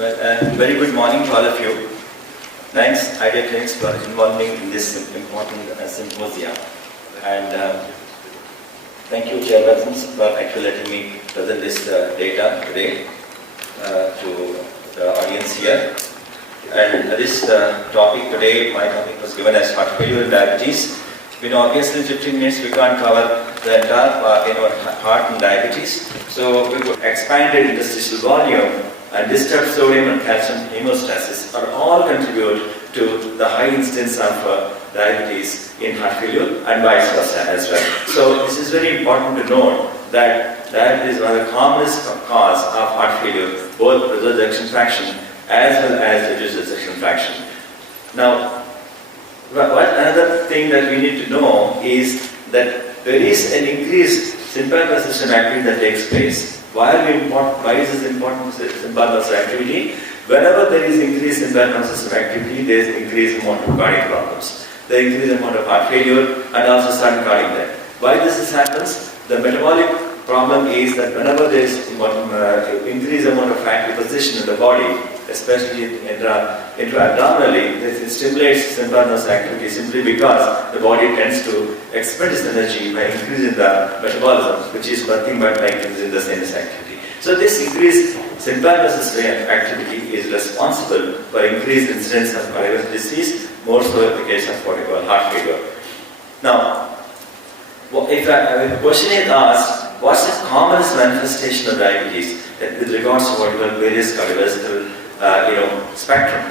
Very good morning to all of you. Thanks, Idea Clinics, for involving in this important symposium. And thank you, Chairpersons, for actually letting me present this data today to the audience here. And this topic today, my topic was given as heart failure and diabetes. Obviously in 15 minutes we can't cover the entire heart and diabetes. So we would expand it interstitial volume and disturbed sodium and calcium hemostasis are all contribute to the high incidence of diabetes in heart failure and vice versa as well. So this is very important to note that diabetes is one of the commonest cause of heart failure, both reduced ejection fraction as well as reduced ejection fraction. Now, another thing that we need to know is that there is an increased sympathetic system activity that takes place. Why is this important sympathetic activity? Whenever there is increased sympathetic system activity, there is increased amount of cardiac problems. There is increased amount of heart failure and also sudden cardiac death. Why this happens? The metabolic problem is that whenever there is increased amount of fat deposition in the body, especially intra-abdominally, it stimulates sympathetic activity simply because the body tends to expend its energy by increasing the metabolism, which is nothing but by increasing the sinus activity. So this increased sympathetic system activity is responsible for increased incidence of cardiovascular disease, more so in the case of what we call heart failure. Now, if a question is asked, what's the commonest manifestation of diabetes with regards to what we call various cardiovascular spectrum?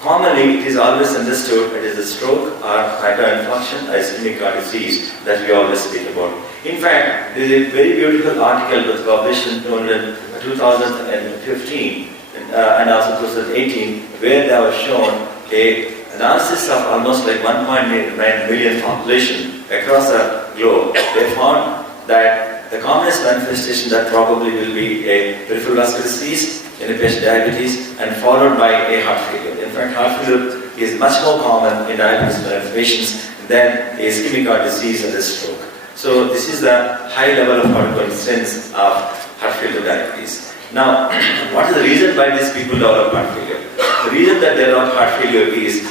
Commonly, it is always understood it is a stroke or hyperinfarction or ischemic heart disease that we always speak about. In fact, there is a very beautiful article that was published in 2015 and also 2018, where they were shown an analysis of almost like 1.9 million population across the globe. They found that the commonest manifestation that probably will be a peripheral vascular disease in a patient diabetes and followed by a heart failure. In fact, heart failure is much more common in diabetes patients than a ischemic heart disease and a stroke. So this is the high level of what we call incidence of heart failure diabetes. Now, what is the reason why these people develop heart failure? The reason that they develop heart failure is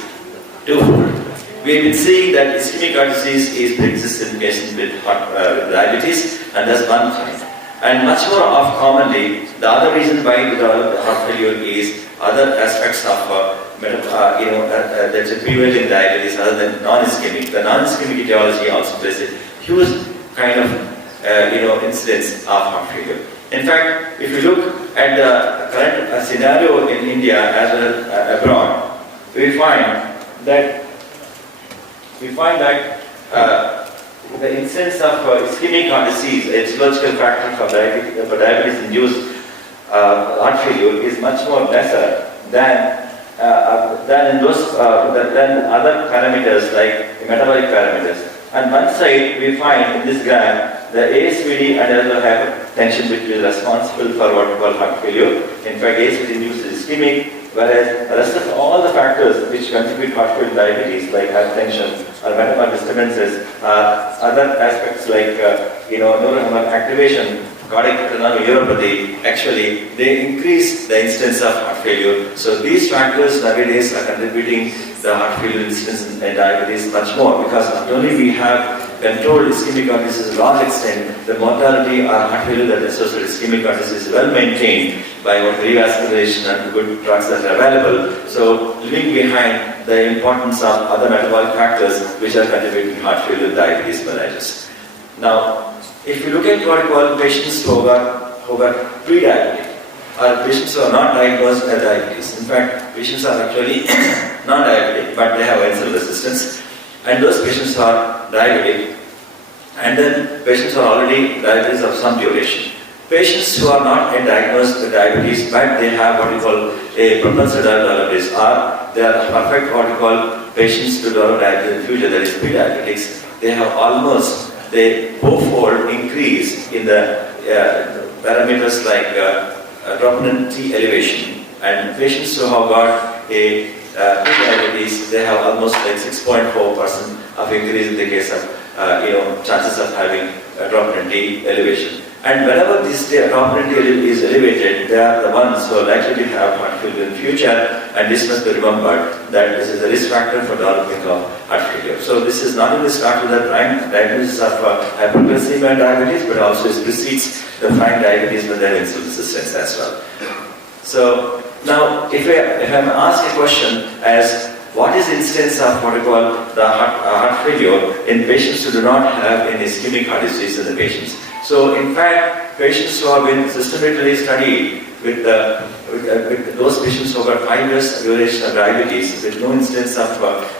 twofold. We have been seeing that ischemic heart disease is pre-existing in patients with diabetes, and that's one thing. And much more commonly, the other reason why we develop heart failure is other aspects of that's prevailing diabetes other than non-ischemic. The non-ischemic etiology also plays a huge kind of incidence of heart failure. In fact, if you look at the current scenario in India as well as abroad, we find that the incidence of ischemic heart disease, a physiological factor for diabetes-induced heart failure, is much more lesser than other parameters like metabolic parameters. On one side, we find in this graph the ASVD and also hypertension, which is responsible for what we call heart failure. In fact, ASVD induces ischemic, whereas the rest of all the factors which contribute to heart failure diabetes, like hypertension or metabolic disturbances, other aspects like neurohormone activation, cardiac neuropathy, actually they increase the incidence of heart failure. So these factors nowadays are contributing the heart failure incidence in diabetes much more, because not only we have controlled ischemic heart disease to a large extent, the mortality or heart failure that is associated with ischemic heart disease is well maintained by revascularization and good drugs that are available. So leaving behind the importance of other metabolic factors which are contributing to heart failure, diabetes, mellitus. Now, if you look at what we call patients who are pre-diabetic, or patients who are not diagnosed with diabetes. In fact, patients are actually non-diabetic, but they have insulin resistance. And those patients are diabetic, and then patients are already diabetes of some duration. Patients who are not yet diagnosed with diabetes, but they have what we call a propensity to develop diabetes, or they are perfect what we call patients to develop diabetes in the future, that is pre-diabetics. They have almost the fourfold increase in the parameters like troponin T elevation. And patients who have got a pre-diabetes, they have almost like 6.4% of increase in the case of chances of having troponin elevation. And whenever this troponin is elevated, they are the ones who are likely to have heart failure in future, and this must be remembered that this is a risk factor for developing of heart failure. So this is not only start with the diagnosis of hyperglycemia and diabetes, but also it precedes the fine diabetes with their insulin resistance as well. So now, if I'm asked a question as what is the incidence of what we call the heart failure in patients who do not have any ischemic heart disease in the patients. So in fact, patients who have been systematically studied with those patients who have got 5 years duration of diabetes with no incidence of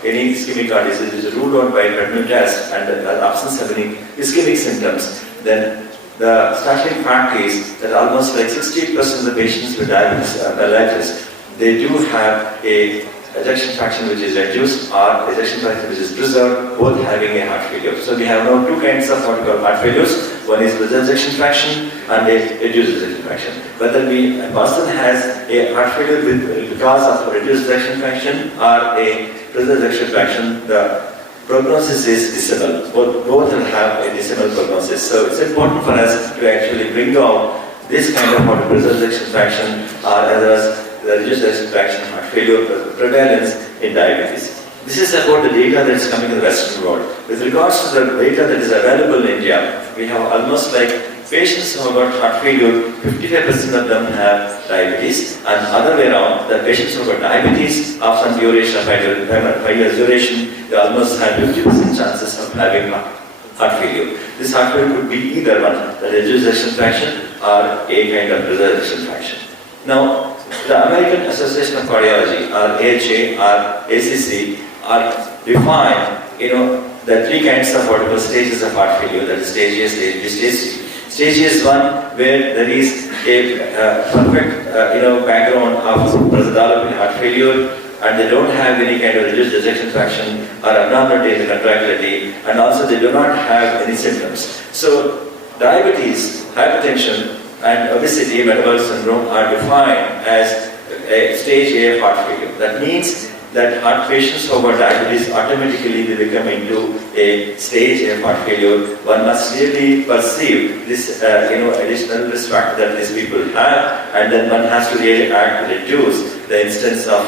any ischemic heart disease, which is ruled out by treadmill test and the absence of any ischemic symptoms, then the startling fact is that almost like 68% of the patients with diabetes mellitus, they do have a ejection fraction which is reduced or ejection fraction which is preserved, both having a heart failure. So we have now 2 kinds of what we call heart failures. One is preserved ejection fraction and a reduced ejection fraction. Whether a person has a heart failure because of reduced ejection fraction or a preserved ejection fraction, the prognosis is dismal. Both will have a dismal prognosis. So it's important for us to actually bring out this kind of what preserved ejection fraction or as the reduced ejection fraction heart failure prevalence in diabetes. This is about the data that is coming in the Western world. With regards to the data that is available in India, we have almost like patients who have got heart failure, 55% of them have diabetes, and other way around, the patients who have got diabetes of some duration, 5 years duration, they almost have 50% chances of having heart failure. This heart failure could be either one, the reduced ejection fraction or a kind of preserved ejection fraction. Now, the American Association of Cardiology, or AHA, or ACC, are defined, the 3 kinds of what we call stages of heart failure, that is stage A, stage B, stage C. Stage A is one where there is a perfect, background of developing heart failure, and they don't have any kind of reduced ejection fraction or abnormality in the contractility, and also they do not have any symptoms. So, diabetes, hypertension, and obesity, metabolic syndrome are defined as a stage A heart failure. That means that heart patients who have diabetes automatically they become into a stage A heart failure. One must really perceive this additional risk factor that these people have, and then one has to really act to reduce the instance of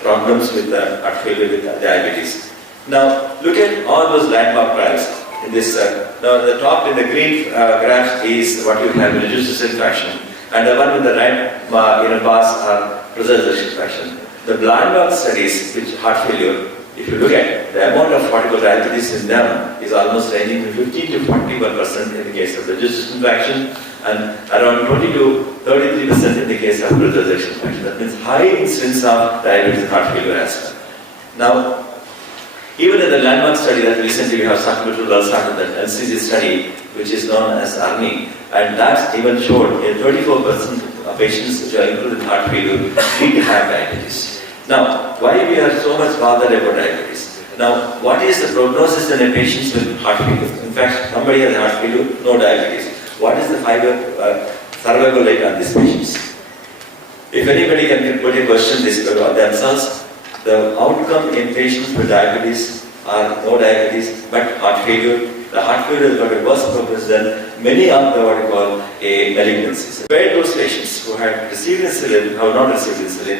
problems with heart failure with diabetes. Now look at all those landmark trials. In this, now the top in the green graph is what you have reduced ejection fraction, and the one with the red bars are preserved ejection fraction. The landmark studies which heart failure, if you look at the amount of particle diabetes in them is almost ranging from 15 to 41% in the case of reduced ejection fraction, and around 20 to 33% in the case of preserved ejection fraction. That means high incidence of diabetes and heart failure as well. Now, even in the landmark study that recently we have started that LCG study, which is known as ARMY, and that even showed 34% of patients which are included in heart failure need to have diabetes. Now, why we are so much bothered about diabetes? Now, what is the prognosis in a patient with heart failure? In fact, somebody has heart failure, no diabetes. What is the survival rate on these patients? If anybody can put a question this about themselves, the outcome in patients with diabetes or no diabetes but heart failure, the heart failure has got a worse prognosis than many of the what we call malignancies. Where those patients who had received insulin, have not received insulin,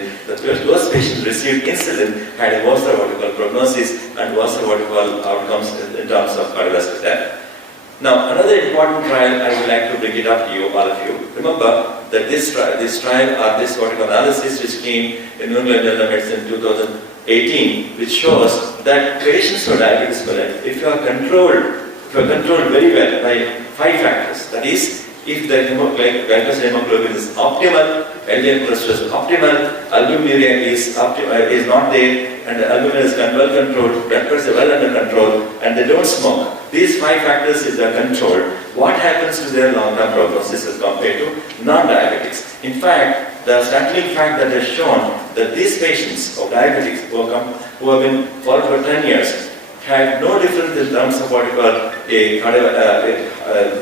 those patients received insulin had a worse what we call prognosis and worse what we call outcomes in terms of cardiovascular death. Now, another important trial, I would like to bring it up to you, all of you. Remember that this trial or this what we call analysis which came in New England Journal of Medicine 2018, which shows that patients with diabetes mellitus, if you are controlled very well by 5 factors, that is, if the glycogen hemoglobin is optimal, LDL cholesterol is optimal, albuminuria is not there, and the albumin is well controlled, blood pressure is well under control, and they don't smoke. These 5 factors, if they are controlled, what happens to their long-term prognosis as compared to non-diabetics? In fact, the startling fact that has shown that these patients of diabetics who have been followed for 10 years had no difference in terms of what we call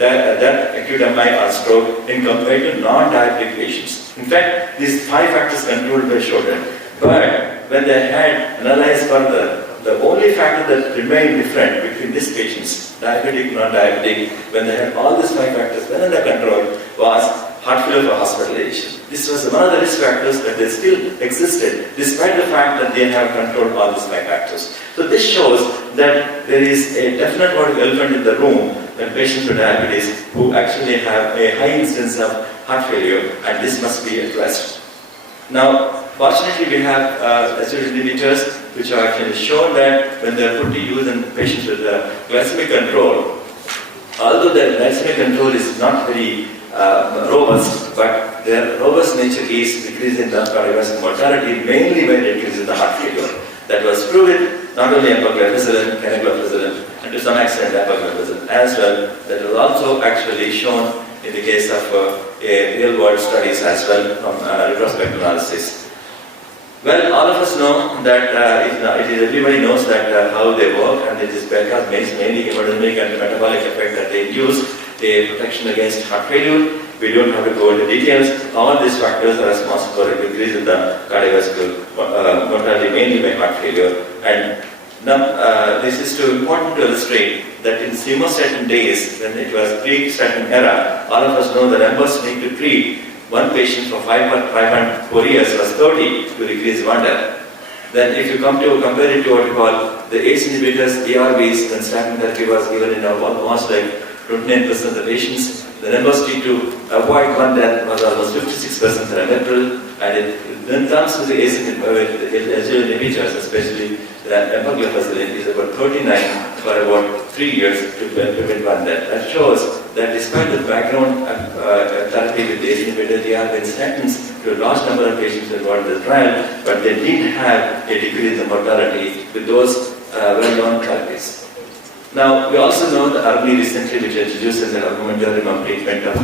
that acute MI or stroke in compared to non-diabetic patients. In fact, these 5 factors controlled by showed that. But when they had analyzed further, the only factor that remained different between these patients diabetic, non-diabetic, when they had all these 5 factors well under control, was heart failure for hospitalization. This was one of the risk factors that they still existed, despite the fact that they have controlled all these 5 factors. So this shows that there is a definite elephant in the room when patients with diabetes who actually have a high incidence of heart failure, and this must be addressed. Now, fortunately, we have SGLT inhibitors which are actually shown that when they are put to use in patients with glycemic control, although their glycemic control is not very robust, but their robust nature is decreasing the cardiovascular mortality, mainly by decreasing the heart failure. That was proven not only empagliflozin, canagliflozin, and to some extent empagliflozin as well. That was also actually shown in the case of real-world studies as well from retrospective analysis. Well, all of us know that everybody knows that how they work, and it is because mainly hemodynamic and metabolic effect that they induce a protection against heart failure. We don't have to go into details. All these factors are responsible for a decrease in the cardiovascular mortality, mainly by heart failure. And now, this is too important to illustrate that in chemostatin days, when it was pre-statin era, all of us know the numbers need to treat one patient for 5.4 years was 30 to decrease 1 death. Then if you compare it to what we call the ACE inhibitors, ARBs, when statin therapy was given in almost like 29% of the patients, the numbers need to avoid 1 death was almost 56% parametrial, and when it comes to the ACE inhibitors, especially the empagliflozin is about 39 for about 3 years to prevent 1 death. That shows that despite the background therapy with ACE inhibitors, they have been statins to a large number of patients involved in the trial, but they did have a decrease in mortality with those well-known therapies. Now, we also know that ARBI recently, which introduces an armamentarium treatment of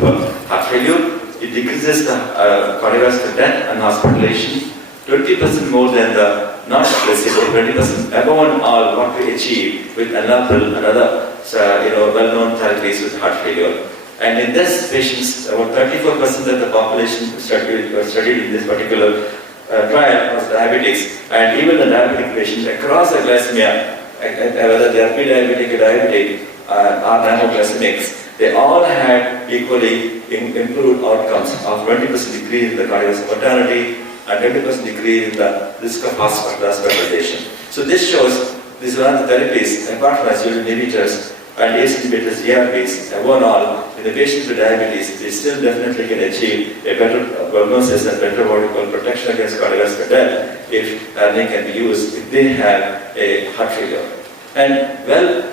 heart failure, it decreases the cardiovascular death and hospitalization 20% more than the non-placebo, 20% above all what we achieve with enalapril and other well-known therapies with heart failure. And in these patients, about 34% of the population studied in this particular trial was diabetics, and even the diabetic patients across the glycemia, whether they are pre-diabetic or diabetic or normoglycemics, they all had equally improved outcomes of 20% decrease in the cardiovascular mortality and 20% decrease in the risk of hospitalization. So this shows these are the therapies, apart from SGLT inhibitors and ACE inhibitors, ARBs, overall, in the patients with diabetes, they still definitely can achieve a better prognosis and better what we call protection against cardiovascular death if they can be used if they have a heart failure. And well,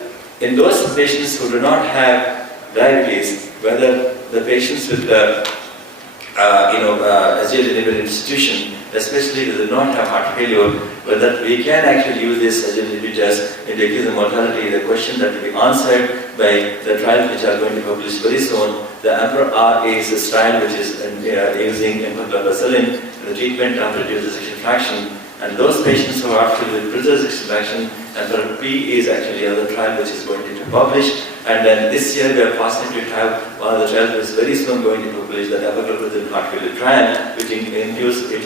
in those patients who do not have diabetes, whether the patients with the SGLT inhibitor institution, especially if they do not have heart failure, whether we can actually use this SGLT inhibitors in decreasing mortality, the question that will be answered by the trial which are going to be published very soon. The EMPEROR is trial which is using empagliflozin in the treatment of reduced ejection fraction. And those patients who are actually with reduced ejection fraction, EMPEROR P is actually another trial which is going to be published. And then this year we are fortunate to have one of the trials which is very soon going to be published, the empagliflozin heart failure trial, which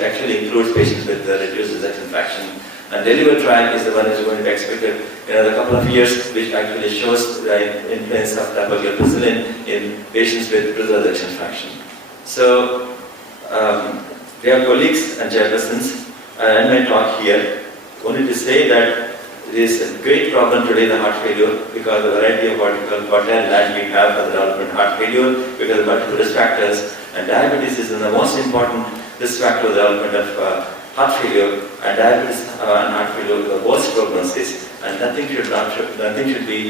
actually includes patients with reduced ejection fraction. And DELIVER trial is the one which is going to be expected in another couple of years, which actually shows the influence of empagliflozin in patients with reduced ejection fraction. So, dear colleagues and chairpersons, I end my talk here only to say that there is a great problem today, the heart failure, because of the variety of what we call fertile land we have for the development of heart failure, because of multiple risk factors, and diabetes is the most important risk factor for the development of heart failure, and diabetes and heart failure are the worst prognosis, and nothing should be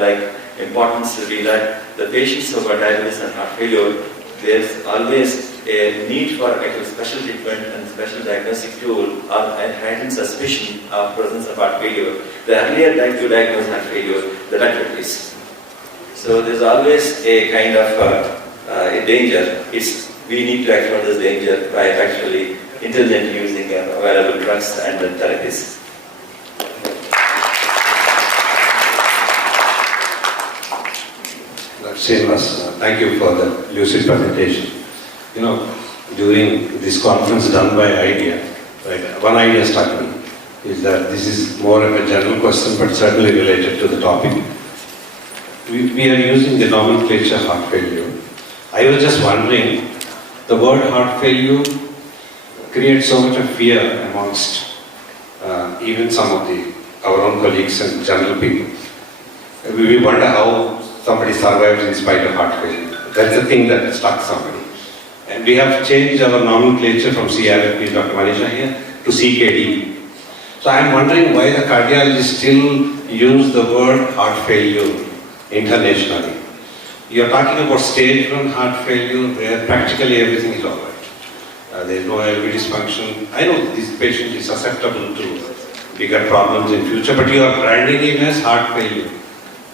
like importance to be that the patients who have diabetes and heart failure, there's always a need for actual special treatment and special diagnostic tool or heightened suspicion of presence of heart failure. The earlier to diagnose heart failure, the better it is. So there's always a kind of a danger. We need to act on this danger by actually intelligently using available drugs and therapies. Dr. Srinivas, thank you for the lucid presentation. During this conference done by IDEA, right, one idea struck me. is that this is more of a general question, but certainly related to the topic. We are using the nomenclature heart failure. I was just wondering, the word heart failure creates so much of fear amongst even some of our own colleagues and general people. We wonder how somebody survives in spite of heart failure. That's the thing that stuck somebody. And we have changed our nomenclature from CRFP, Dr. Manisha here, to CKD. So I'm wondering why the cardiologists still use the word heart failure internationally. You're talking about stage 1 heart failure where practically everything is all right. There is no LV dysfunction. I know this patient is susceptible to bigger problems in future, but you are branding him as heart failure.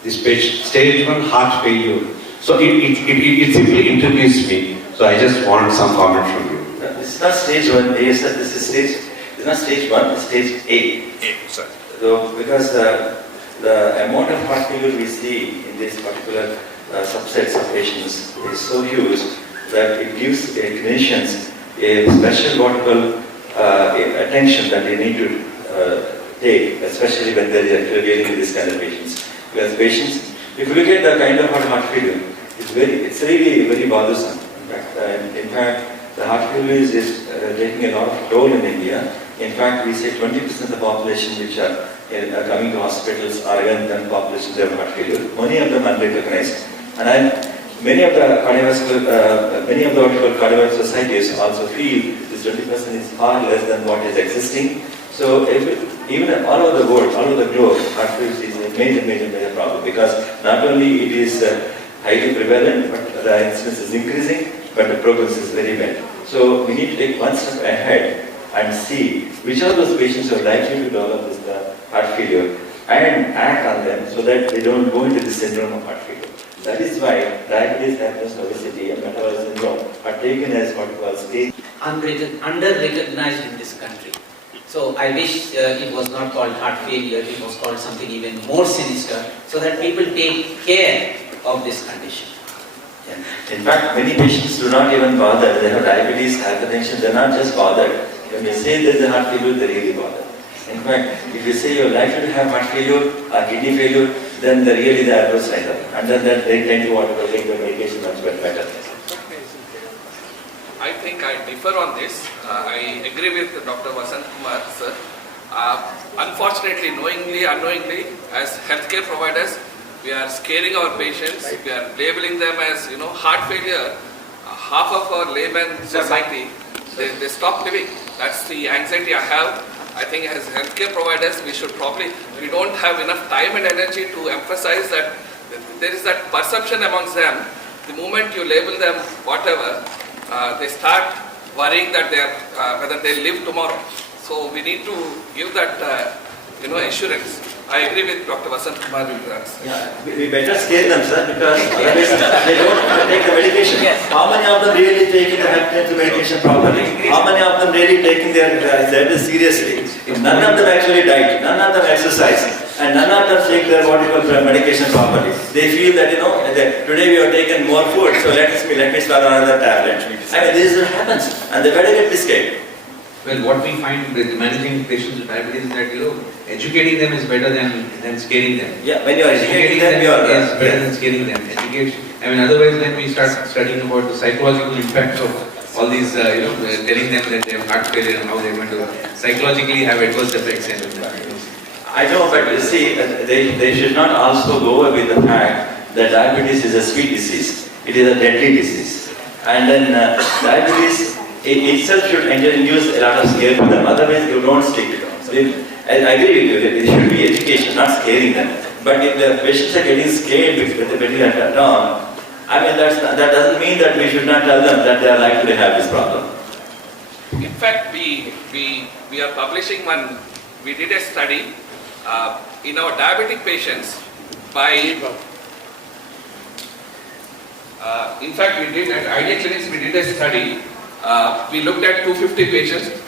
This patient, stage 1 heart failure. So it simply introduced me. So I just want some comment from you. This is not stage 1A, sir. It's not stage 1, it's stage A. Sorry. So, because the amount of heart failure we see in these particular subsets of patients is so huge that it gives clinicians a special what we call attention that they need to take, especially when they are actually dealing with this kind of patients. Because patients, if you look at the kind of heart failure, it's really very bothersome. In fact, the heart failure is taking a lot of toll in India. In fact, we say 20% of the population which are coming to hospitals are young populations have heart failure. Many of them unrecognized. And many of the what we call cardiovascular societies also feel this 20% is far less than what is existing. So even all over the world, all over the globe, heart failure is a major problem, because not only it is highly prevalent, but the incidence is increasing, but the progress is very bad. So we need to take one step ahead and see which are those patients who are likely to develop this heart failure and act on them so that they don't go into the syndrome of heart failure. That is why diabetes, hypertension, obesity and metabolic syndrome are taken as what we call stage under-recognized in this country. So I wish it was not called heart failure, it was called something even more sinister, so that people take care of this condition. In fact, many patients do not even bother. They have diabetes, hypertension, they're not just bothered. When you say there's a heart failure, they're really bothered. In fact, if you say you're likely to have heart failure or kidney failure, then they're really the adverse side of it. And then they tend to want to take the medication much better. I think I differ on this. I agree with Dr. Vasant Kumar, sir. Unfortunately, knowingly, unknowingly, as healthcare providers, we are scaring our patients. We are labeling them as, heart failure. Half of our layman society, they stop living. That's the anxiety I have. I think as healthcare providers, we don't have enough time and energy to emphasize that there is that perception amongst them. The moment you label them whatever, they start worrying that whether they live tomorrow. So we need to give that, assurance. I agree with Dr. Vasant Kumar. Yeah, we better scare them, sir, because otherwise they don't take the medication. Yes. How many of them really taking the hypertensive medication properly? How many of them really taking their diabetes seriously? None of them actually diet, none of them exercise, and none of them take their medication properly. They feel that today we have taken more food, so let me swallow another tablet. I mean, this happens, and they better get scared. Well, what we find with managing patients with diabetes is that educating them is better than scaring them. Yeah, when you are educating them, you are is better than scaring them. Education. Otherwise, then we start studying about the psychological impacts of all these, telling them that they have heart failure and how they're going to psychologically have adverse effects. I know, but you see, they should not also go away with the fact that diabetes is a sweet disease. It is a deadly disease, and then diabetes itself should induce a lot of scare to them. Otherwise, you don't stick to them. So I agree with you. It should be education, not scaring them. But if the patients are getting scared with the medical term, that doesn't mean that we should not tell them that they are likely to have this problem. In fact, we are publishing one. We did a study in our diabetic patients in fact, we did at Idea Clinics, we did a study. We looked at 250 patients.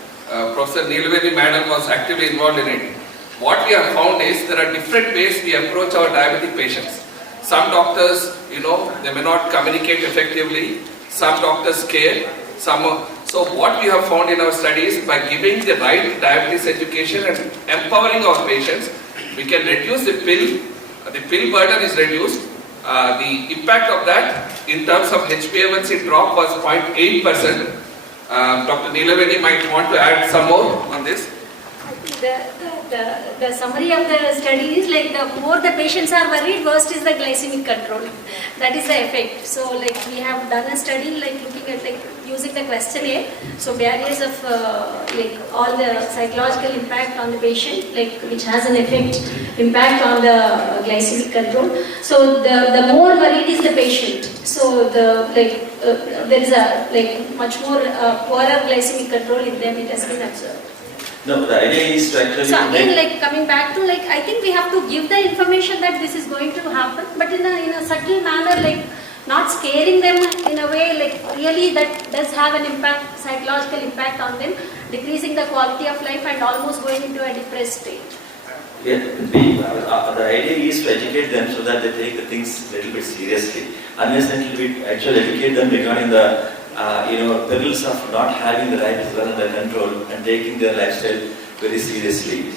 Professor Neelveli Madam was actively involved in it. What we have found is there are different ways we approach our diabetic patients. Some doctors, they may not communicate effectively. Some doctors scare. Some So what we have found in our studies, by giving the right diabetes education and empowering our patients, we can reduce the pill burden is reduced. The impact of that in terms of HbA1c drop was 0.8%. Dr. Neelaveni might want to add some more on this. The summary of the study is like the more the patients are worried, worst is the glycemic control. That is the effect. So like we have done a study like looking at like using the questionnaire. So barriers of like all the psychological impact on the patient, like which has an impact on the glycemic control. So the more worried is the patient. So the there is a like much more poorer glycemic control in them. It has been observed. No, the idea is to actually... So again, like coming back to like, I think we have to give the information that this is going to happen, but in a subtle manner, like not scaring them in a way, like really that does have an impact, psychological impact on them, decreasing the quality of life and almost going into a depressed state. Yeah, the idea is to educate them so that they take the things a little bit seriously. Unless until we actually educate them regarding the perils of not having the right as well under control and taking their lifestyle very seriously,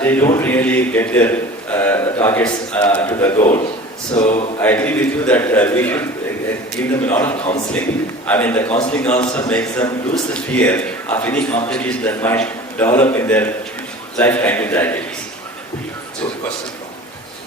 they don't really get their targets to the goal. So I agree with you that we should give them a lot of counseling. I mean, the counseling also makes them lose the fear of any complications that might develop in their lifetime with diabetes. So the question.